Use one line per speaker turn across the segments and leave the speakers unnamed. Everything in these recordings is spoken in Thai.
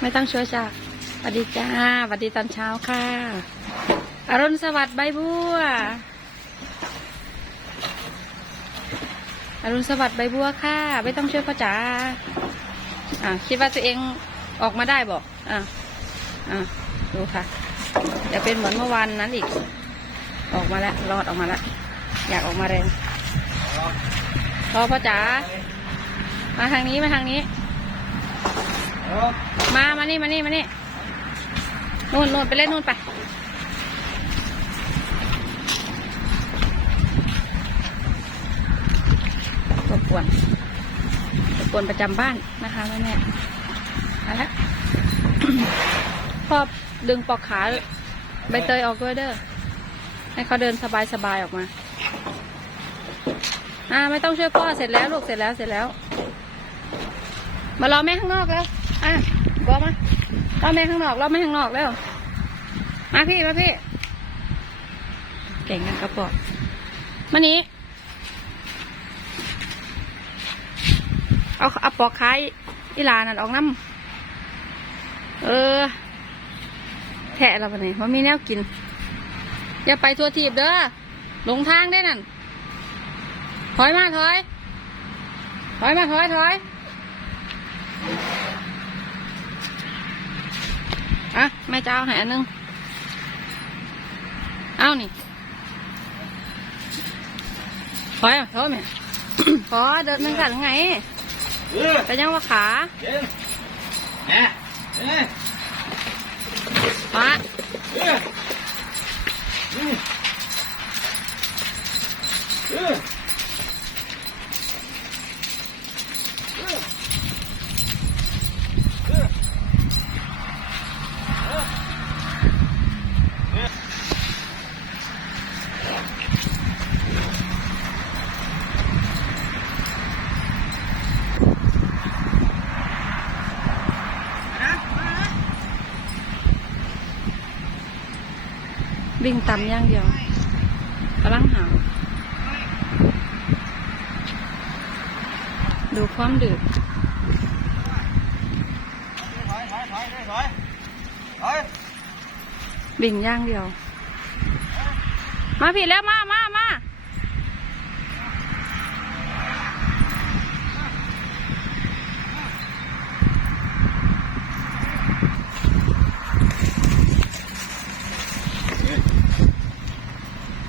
ไม่ต้องช่วยจ้าสวัสดีจ้าสวัสดีตอนเช้าค่ะอรุณสวัสดิ์ใบบัวอรุณสวัสดิ์ใบบัวค่ะ ไม่ต้องช่วยพ่อจ๋าอ่าคิดว่าตัวเองออกมาได้บอกอ่าอ่าดูค่ะอย่าเป็นเหมือนเมื่อวานนั้นอีก ออกมาแล้วรอดออกมาแล้วอยากออกมาแรงพอพ่อจ๋ามาทางนี้มาทางนี้ มา มานี่ มานี่ มานี่ นู่นนู่นไปเล่นนู่นไป รบกวน รบกวนประจำบ้านนะคะแม่แม่เอาละพ่อดึงปอกขาใบเตยออกด้วยเด้อ ให้เขาเดินสบายสบายๆออกมาอ่าไม่ต้องช่วยพ่อเสร็จแล้วลูกเสร็จแล้วเสร็จแล้ว มารอแม่ข้างนอกแล้ว อะบอกมาเรอแม่ข้างนอกเรอแม่ข้างนอกแล้ว มาพี่มาพี่ เก่งกันกระป๋อกมานี้ เอาเอาปอกขายอีลานั่นออกน้ำเออ แทะเราไปไหนมันมีแนวกิน อย่าไปทัวทีบเด้อหลงทางได้นั่น ถอยมาถอย ถอยมาถอยถอย อะแม่จะเอาให้อันหนึง เอานี่ถอยอะถอยแม่ขอเดินนึงกันไง
เออ
แต่ยังว่าขา
เย็นแน่เอ้ย
ขา
เอ้ยอืมเอ้ยเอ้ยเอ้ยเอ้ย
วิ่งต่ำย่างเดียวกำลังหา ดูความดืดวิ่งย่างเดียว มาผิดแล้วมามามา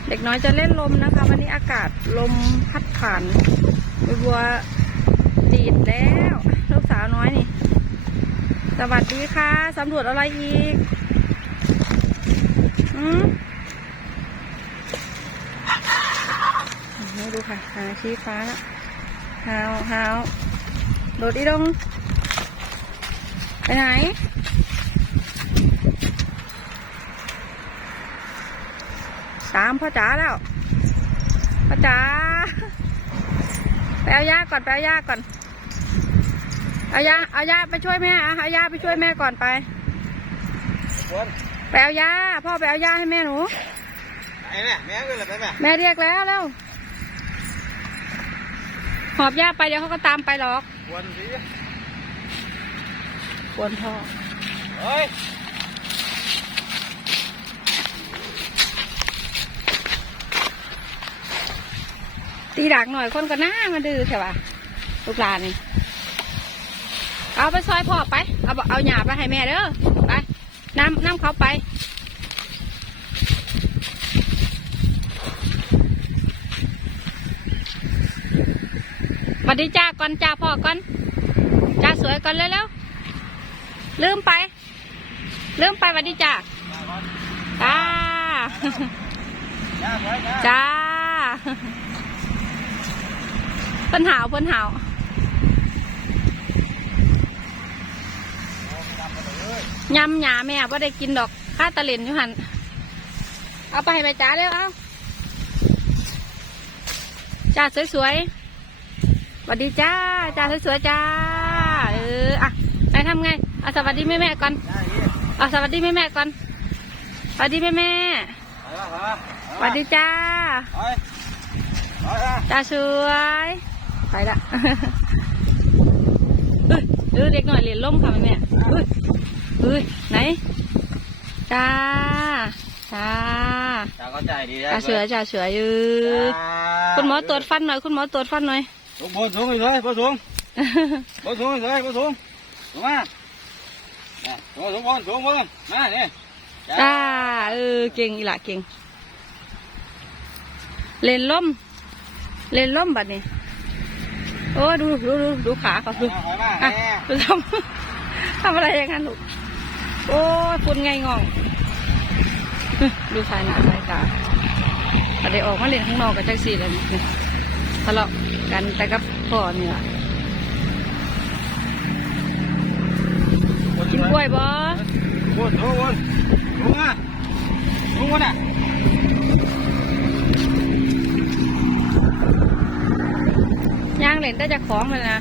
เด็ กน้อยจะเล่นลมนะคะ วันนี้อากาศลมพัดผ่านบัวดีดแล้วลูกสาวน้อยนี่ สวัสดีค่ะสำรวจอะไรอีกอืมดูค่ะหาชี้ฟ้าแล้วหาวหาวโดดอีดงไปไหน ตามพ่อจ๋าแล้วพ่อจ๋าไปเอายาก่อนไปเอายาก่อน เอายาเอายาไปช่วยแม่อะเอายาไปช่วยแม่ก่อนไป
วน
ไปเอายาพ่อไปเอายาให้แม่หนู
ไหนแม่แม่ก็เลยไปแม่
แม่เรียกแล้วแล้วหอบยาไปเดี๋ยวเขาก็ตามไปหรอก
วนสิ
ควรพ่อ
เฮ้ย
ตีดักหน่อยคนก็น่ามาดื้อใช่ปะลูกหลานนี่เอาไปซอยพ่อไป เอาเอาหยาไปให้แม่เด้อไปน้ำน้ำเขาไปสวัสดีจ้าก่อนจ้าพ่อก่อนจ้าสวยก่อนเร็วๆลืมไปลืมไปสวัสดีจ้าจ้า
ย่าไว้นะ
จ้า เพิ่นหาวเพิ่นหาวยำหยาแม่ว่าได้กินดอกข้าตะเลนอยู่หันเอาไปให้แม่จ้าเร็วเอาจ้าสวยๆสวัสดีจ้าจ้าสวยๆจ้า เอออะไหนทำไงเอาสวัสดีแม่แม่ๆก่อน
ย่าอีก
เอาสวัสดีแม่แม่ๆก่อนสวัสดีแม่แม่
ไปละไปละ
ๆสวัสดีจ้า
ไปไปละ
จ้าสวย ไปละเอ้ยเออเด็กหน่อยเหรียญล่มค่ะแม่แม่เอ้ยเฮ้ยไหนจ้าจ้า
จ้าเข้าใจดี
จ่าเสือจ่าเสืออยือคุณหมอตรวจฟันหน่อยคุณหมอตรวจฟันหน่อย
สูงบนสูงอีกเลยบนสูงบนสูงอีกเลยบนสูงสูงมาสูงสูงบนสูงบนมาเนี่ย
จ้าเออเก่งอีหละเก่งเล่นล่มเล่นล่มบัดนี้โอ้ดูดูดูดูขาเขาดู
ถอยมา
อะ
แน่
ดูทำทำอะไรอย่างนั้นลูกโอ้ยฝุ่นไงงองดูสายหน้าสายตาแต่ได้ออกมาเล่นข้างนอกกับจักสี่เลยนี่ทะเลาะกันแต่กับพ่อนี่ล่ะกินกล้วยบ่
บนสูงบนสูงมาสูงบนอะ
ย่างเล่ นแต่จะของเลยนะ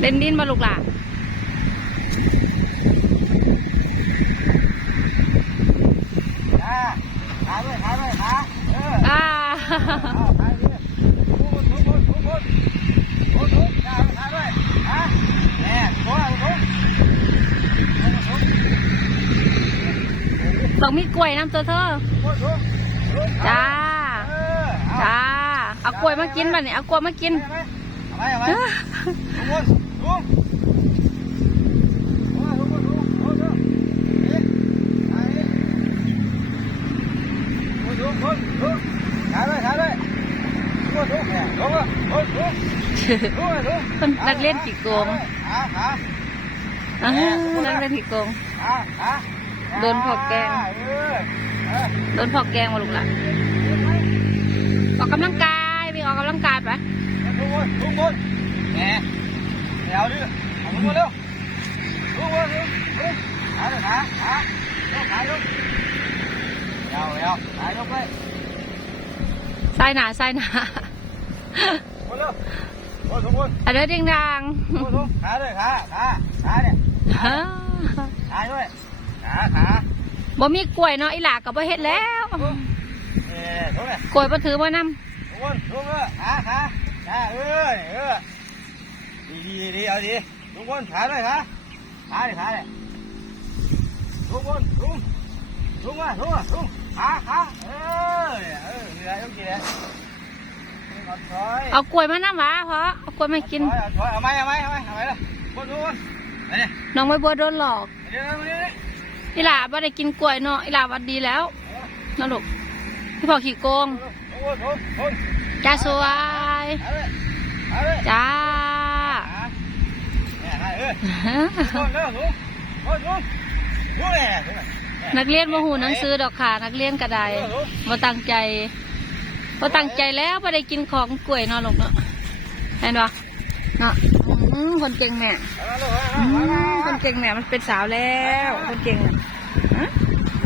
เล่นดินมาลูกหล่ะ
อ่าขาด้วยขาด้วยขาเออ
อ่า
เอาขาด้วยสูงบนสูงบนสูงบนสูงสูงขาขาด้วยอะแน่สูงสูงสูงสูง
ต้องมีกล้วยน้ำเธอเธอ
สูงสูงสูง
จ้า
เออเอา
จ้า เอากล้วยมากินบ้านี่เอากล้วยมากิน
เอาไหมเอาไหมเอาไหมสูงบนสูงสูงบนสูงสูงสูงนี่อันนี้สูงสูงสูงขาด้วยขาด้วยสูงสูงเนี่ยสูงสูงสูงสูงสูงสูง
คนนักเล่นกี่โกง
ขาขา
อ่านักเล่นกี่โกง
ขาขา
โดนพอแกล้ง
เออเออ
โดนพอกแกงมาลูกหล่ะออกกำลังกายวิ่งออกกำลังกายไป
ทุกคนทุกคนแหมเดี๋ยวดิเอาทุกคนเร็วทุกคนเร็วเร็วขาเลยขาขาเร็วขาเร็วเร็วเร็วขาเร็วไป
ใส่หนาใส่หนา
คนเร็วคนทุกคน
อันนี้ดิงดัง
ทุกคนทุกขาด้วยขาขาขาเนี่ย
ฮ่า
ขาด้วย ขาขา
บ่มีกล้วยเนาะอีหลากับบ่เฮ็ดแล้ว
เออทุกคน
กล้วยบ่ถือมานำ
ทุกคนทุกคนขาขาขาเออเออดีดีดีเอาดีทุกคนขาด้วยขาขาเลยขาเลยทุกคนทุก đúng rồi đúng rồi đúng khá khá ơi ừ gì đấy đúng gì đấy còn thôi
เอากล้วยมานำหวะเพราะเอากล้วยมากิน
thôi thôi ở mày ở mày ở mày ở mày đâu con luôn đây này
น้องไม่บัวโดนหลอก
đi đây đi đây
อีหลาบ่ได้กินกล้วยเนาะอีหลาวัดดีแล้วนะลูกพี่พ่อขี่โกง
đúng rồi đúng thôi
จ้าสวย
ở đây ở đây
จ้า
à nè này ơi con nữa đúng con đúng đúng này đúng này
นักเรียนบ่หูหนังสือดอกค่ะนักเรียนกระไดบ่ตั้งใจบ่ตั้งใจแล้วบ่ได้กินของกล้วยเนาะลูกเนาะเห็นบ่เนาะ อืมคนเก่งแม่
ở đây
อืม
luôn
คนเก่งแม่มันเป็นสาวแล้ว คนเก่งน่ะฮะ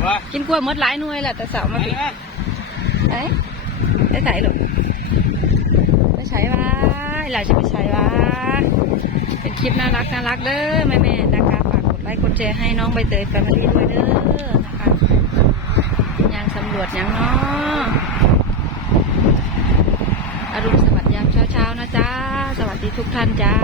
rồi
กินกล้วยหมดหลายหน่วยแหละแต่สาวมา
này
ติ
này
เอ้ยไปใส่ลูกไปใช้วะหลานจะไปใช้วะเป็นคลิปน่ารักน่ารักเด้อแม่แม่ๆนะคะฝากกดไลค์กดแชร์ให้น้องใบเตยแฟมิลี่ด้วยเด้อนะคะยางสำรวจยังเนาะอรุณสวัสดิ์ยามเช้าๆนะจ๊ะสวัสดีทุกท่านจ้า